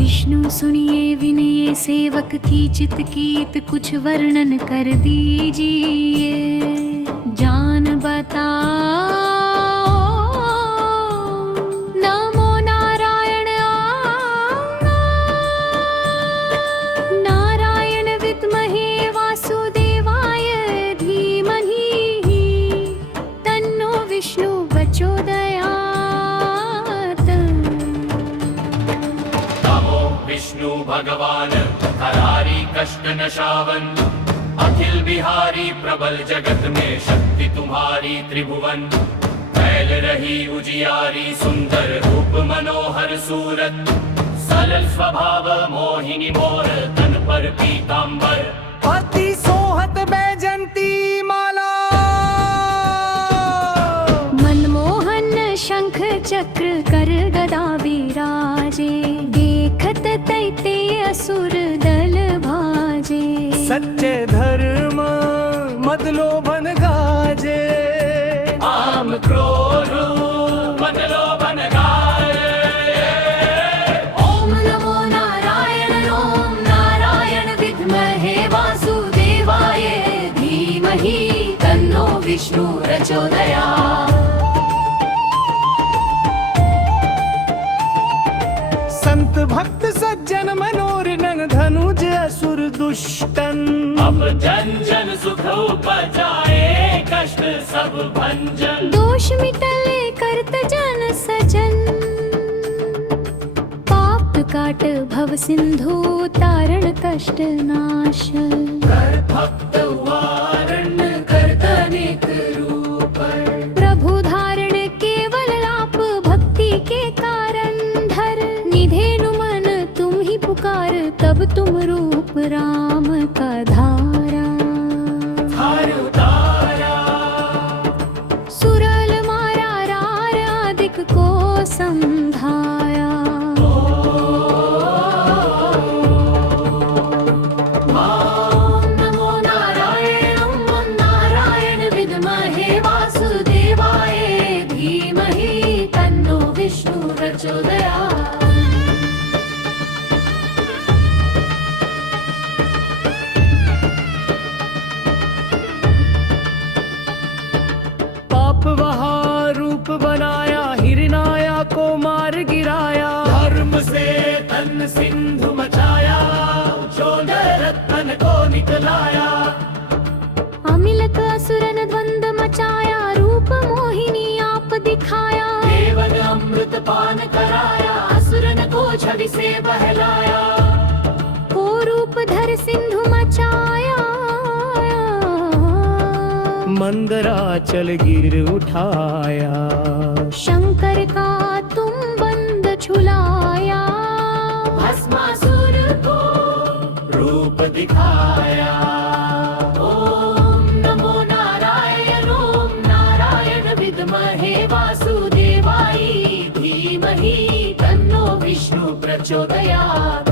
विष्णु सुनिए विनय सेवक की चित कीत कुछ वर्णन कर दीजिए। जान बताओ नमो नारायण नारायण विद्महे वासुदेवाय धीमहि तन्नो विष्णु प्रचोदयात्। विष्णु भगवान हरारी कष्ट नशावन, अखिल बिहारी प्रबल जगत में शक्ति तुम्हारी त्रिभुवन। फैल रही उजियारी सुंदर रूप मनोहर सूरत, सरल स्वभाव मोहिनी मोर तन पर पीतांबर। अति सोहत बैजंती माला, मनमोहन शंख चक्र कर गदा विराजे। देखत दैत्य असुर दल भाजे। सच्चे धर्म मदलोभन गाजे। आम क्रोध मदलोभन गाजे। ओम नमो नारायण ओम नारायण विद्महे वासुदेवाय धीमहि तन्नो विष्णु प्रचोदयात्। संत भक्त सज्जन मनोरनन धनुज असुर दुष्टन। अब जन जन सुख उपजाए कष्ट सब भंजन। दोष मिटले करत जन सजन, पाप काट भव सिंधु तारण कष्ट नाश। कर भक्त वारण करत अनेक रूप, प्रभु धारण केवल लाप भक्ति के कारण धर। निधेनु मन तुम ही पुकार तब तुम रूप राम का धारा। हर उतारा सुरल मारा रार आदिक को समझाया। ओम नमो नारायण ओम नारायण विद्महे वासुदेवाय धीमहि तन्नो विष्णु प्रचोदयात्। पाप वहा रूप बनाया, हिरनाया को मार गिराया। धर्म से तन सिंधु मचाया, चोर रत्न को निकलाया। अमिलक असुरन द्वंद मचाया, रूप मोहिनी आप दिखाया। केवल अमृत पान कराया, असुरन को छवि से बहलाया। को रूप धर सिंधु मचाया, मंदराचल गिर उठाया। शंकर का तुम बंद छुलाया। भस्मासुर को रूप दिखाया। ओम नमो नारायण ओम नारायण विद्महे वासुदेवाय धीमहि तन्नो विष्णु प्रचोदयात्।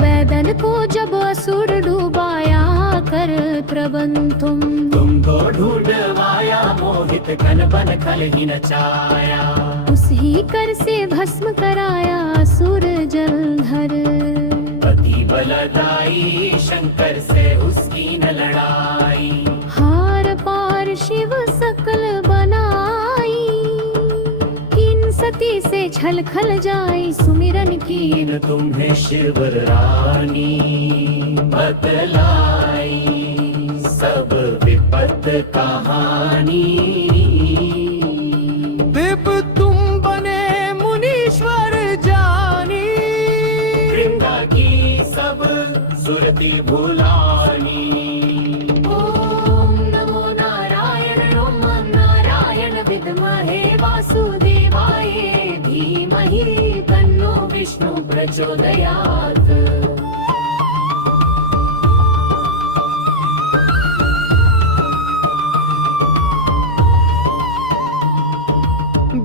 वैदन को जब असुर डूबाया कर प्रबंध तुमको ढूंढवाया, मोहित कन बन खल ही नचाया। उस ही कर से भस्म कराया असुर जलधर। पति बलदाई शंकर से उसकी न लड़ाई। हार पार शिव सकल बनाई, किन सती से छल खल जाई सुमिरन की। कीन तुम्हें शिवर रानी बतलाई, सब विपत कहानी। देव तुम बने मुनीश्वर जानी, गंगा की सब सुरति भुलानी। ओम नमो नारायण ओम नारायण विद्महे वासुदेवाय धीमहि तन्नो विष्णु प्रचोदयात्।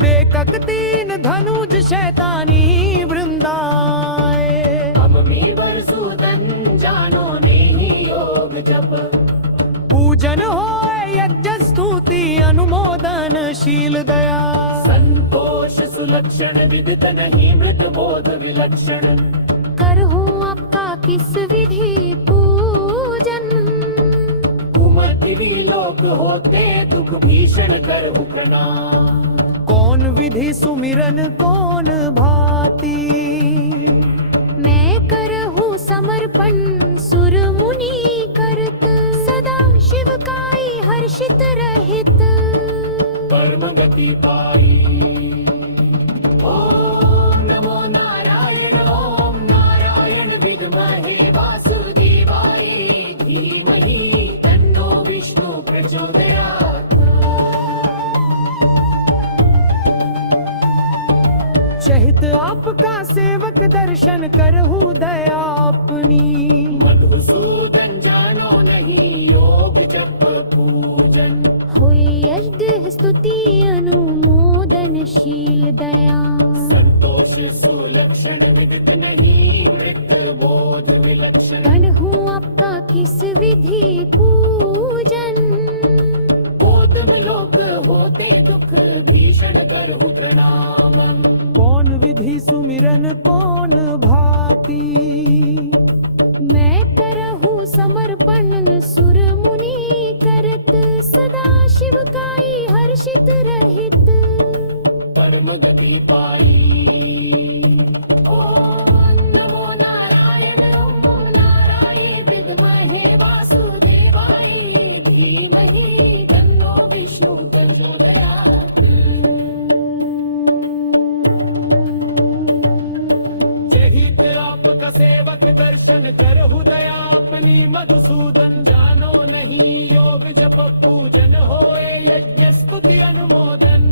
बेकक तीन धनुज शैतानी वृंदाए। हम में वरसूदन जानो ने योग जप, पूजन होए यज्ञ स्तुति अनुमोदन शील दया। सन को सुलक्षण विदित नहीं मृत बोध विलक्षण करहूं आपका किस विधि पूजन कुमति विलोक होते दुख भीषण करहु प्रणाम कौन विधि सुमिरन कौन भांति मैं करहूं समर्पण सुर मुनि करत सदा शिव काई हर्षित रहित परम गति पाई ओम नमो नारायण ओम नारायण विद्महे वासुदेवाय धीमहि तन्नो विष्णु प्रचोदयात् चहित आपका सेवक दर्शन करहु दया अपनी मधुसूदन जानो नहीं योग जप पूजन होए यज्ञ स्तुति अनुमोदनशील दया संतोष सुलक्षण विदित नहीं मृत बोध विलक्षण करहूं आपका किस विधि पूजन बोधम लोक होते दुख भीषण करहु प्रणाम कौन विधि सुमिरन कौन भांति मैं करहूं समर्पण सुर मुनि करत सदा शिव काई हर्षित रहित परम गति पाई ओम नमो नारायण ओम नारायण विद्महे वासुदेवाय धीमहि तन्नो विष्णु प्रचोदयात् चहित आपका सेवक दर्शन करहु दया अपनी मधुसूदन जानो नहीं योग जप पूजन होए यज्ञ स्तुति अनुमोदन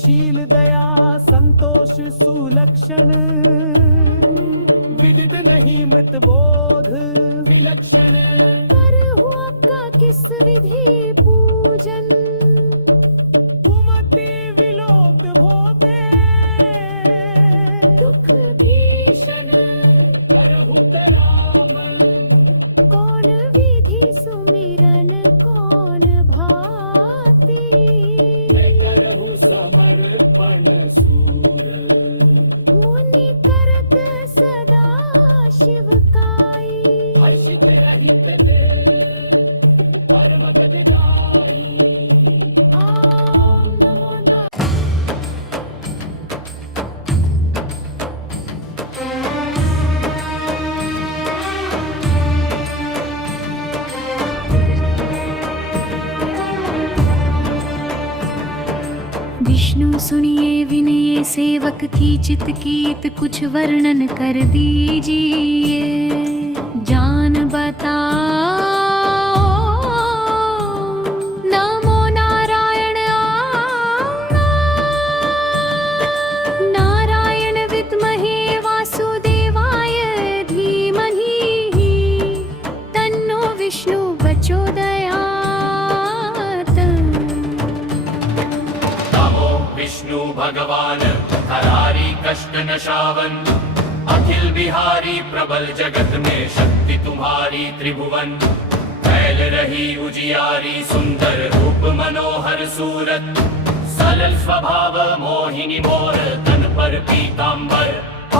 शील दया संतोष सुलक्षण विदित नहीं मृत बोध विलक्षण करहूं आपका किस विधि पूजन कुमति विलोक होते दुख भीषण करहु प्रणाम कौन विधि सुमिरन कौन भांति मैं करहु समर्पण सूर मुनि करत सदा शिव काई हर्षित रहित परम गति जाई ओम नमो विष्णु सुनिए विनय सेवक की चित कीत कुछ वर्णन कर दीजिए जान बताओ नमो नारायण नारायण विद्महे वासुदेवाय धीमहि तन्नो विष्णु प्रचोदयात् विष्णु भगवान हरारी कष्ट नशावन अखिल बिहारी प्रबल जगत में शक्ति तुम्हारी त्रिभुवन फैल रही उजियारी सुंदर रूप मनोहर सूरत सरल स्वभाव मोहिनी मोर तन पर पीतांबर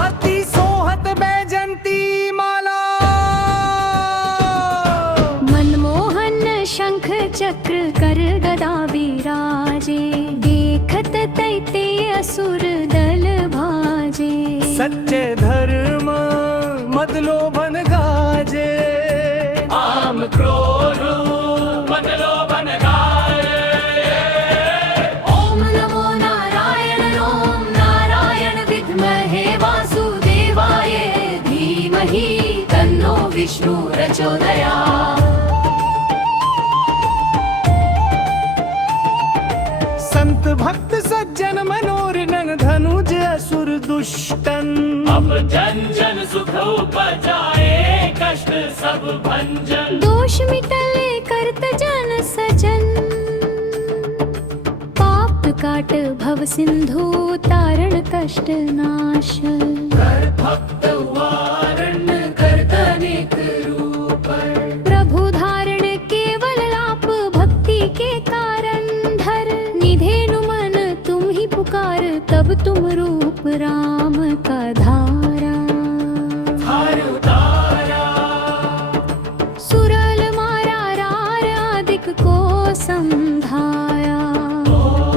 अति सोहत बैजंती माला मनमोहन शंख चक्र कर गदा विराजे देखत दैत्य असुर दल भाजे सच्चे धर्म मदलोभन गाजे आम क्रोध मनलोभन ओम नमो नारायण ओम नारायण विद्महे वासुदेवाय धीमहि तन्नो विष्णु प्रचोदयात् संत भक्त सज्जन मनोरनन धनुज असुर दुष्टन अब जन जन सुख उपजाए कष्ट सब भंजन दोष मिटले करत जन सजन पाप काट भव सिंधु तारण कष्ट नाश कर भक्त वारण करत अनेक रूप प्रभु धारण केवल लाप भक्ति के कारण धर निधेनु मन तुम ही पुकार तब तुम रूप राम का धारा। हर उतारा सुरल मारा रार आदिक को समझाया। ओम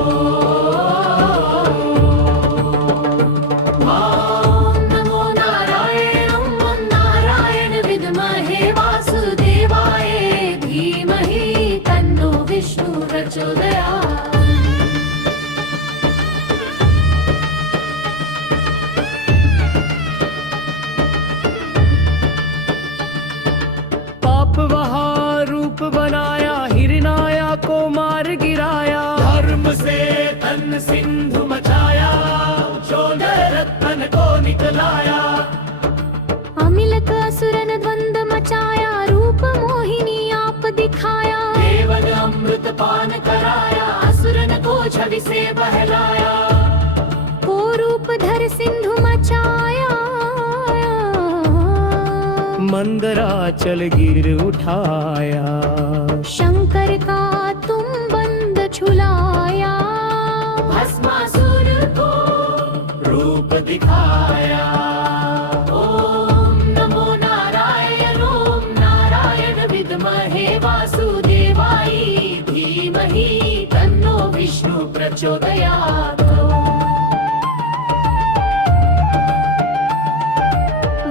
नमो नारायण ओम नारायण विद्महे वासुदेवाय धीमहि तन्नो विष्णु प्रचोदयात्। पाप वहा रूप बनाया, हिरनाया को मार गिराया। धर्म से तन सिंधु मचाया, चोदर रत्न को निकलाया। अमिलक असुरन द्वंद मचाया, रूप मोहिनी आप दिखाया। केवल अमृत पान कराया, असुरन को छवि से बहलाया। को रूप धर सिंधु मचाया। मंदराचल गिर उठाया। शंकर का तुम बंद छुलाया। भस्मासुर को रूप दिखाया। ओम नमो नारायण ओम नारायण विद्महे वासुदेवाय धीमहि तन्नो विष्णु प्रचोदयात्।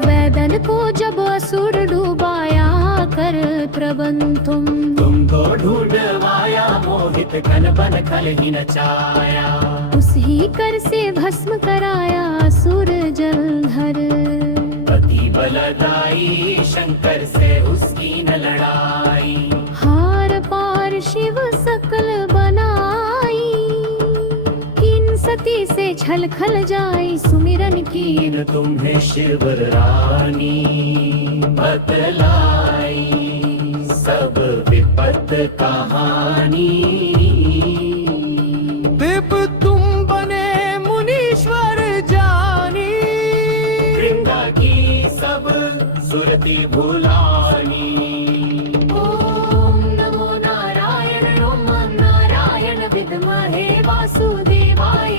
वैदन को जब असुर डूबाया, कर प्रबंध तुमको ढूंढवाया, मोहित खन बन खल ही नचाया। उस ही कर से भस्म कराया, असुर जलधर। पति बलदाई शंकर से उसकी न लड़ाई। हार पार शिव सकल बनाई। किन सती से छल खल जाई, सुमिरन की कीन तुम्हें शिवर रानी बतलाई। सब विपत कहानी। देव तुम बने मुनीश्वर जानी। वृंदा की सब सुरति भुलानी। ओम नमो नारायण ओम नारायण विद्महे वासुदेवाय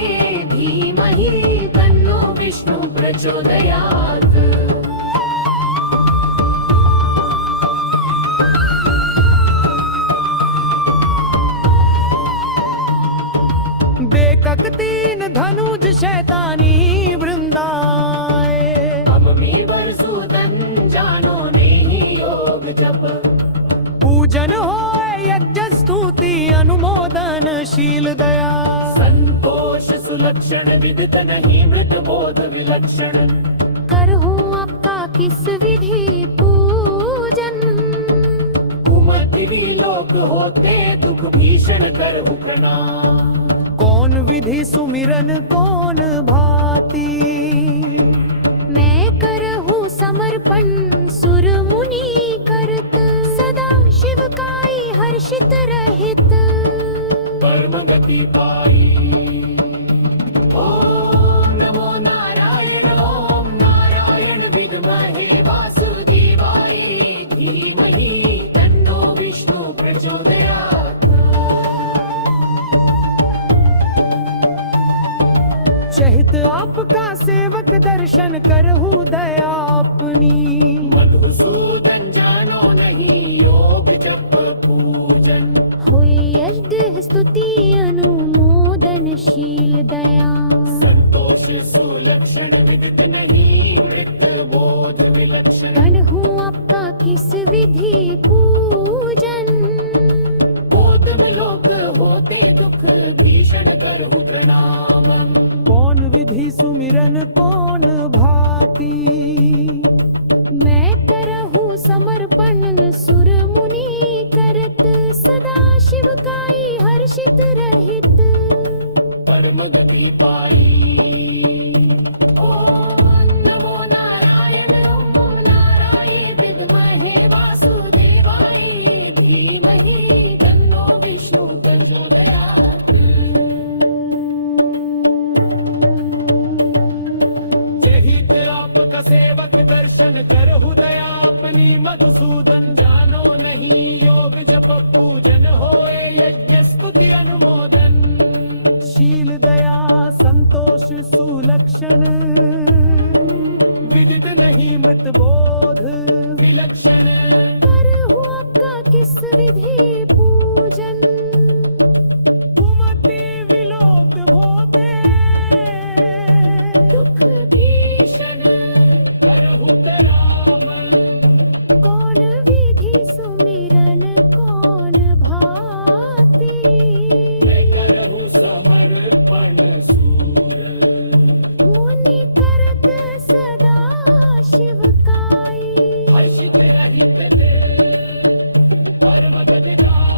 धीमहि तन्नो विष्णु प्रचोदयात्। बेकक तीन धनुज शैतानी वृंदाए। हम मीवर सूदन जानो ने योग जप। पूजन होए यज्ञ स्तुति अनुमोदन शील दया। संतोष सुलक्षण विदित नहीं मृत बोध विलक्षण। करहूं आपका किस विधि पूजन। कुमति विलोक होते दुख भीषण करहु प्रणाम। कौन विधि सुमिरन कौन भांति। मैं करहूं समर्पण सुर मुनि करत। सदा शिव काई हर्षित रहित। परम गति पाई। ओम नमो नारायण ओम नारायण विद्महे वासुदेवाय धीमहि तन्नो विष्णु प्रचोदयात्। चहित आपका सेवक दर्शन करहु दया अपनी। मधुसूदन जानो नहीं योग जप पूजन। होए यज्ञ स्तुति अनुमोदन शील दया। संतोष सुलक्षण विदित नहीं मृत बोध विलक्षण। करहूं आपका किस विधि पूजन। गोदम लोक होते दुख भीषण करहु प्रणामन। कौन विधि सुमिरन कौन भांति। मैं करहूं समर्पण सुर मुनि करत। सदा शिव काई हर्षित रहित। परम गति पाई। ओम नमो नारायण ओम नारायण विद्महे वासुदेवाय धीमहि तन्नो विष्णु प्रचोदयात्। चहित आपका सेवक दर्शन करहु दया अपनी। मधुसूदन जानो नहीं योग जप पूजन होए यज्ञ स्तुति अनुमोदन। शील दया संतोष सुलक्षण विदित नहीं मृत बोध विलक्षण करहु आपका किस विधि पूजन कुमति विलोक भोगे दुख भीषण करहु राम कौन विधि सुमिरन कौन भांति मैं करहु समर्पण सूर मुनि करत सदा शिवकाई हर्षित रहित दिल परम गद गाय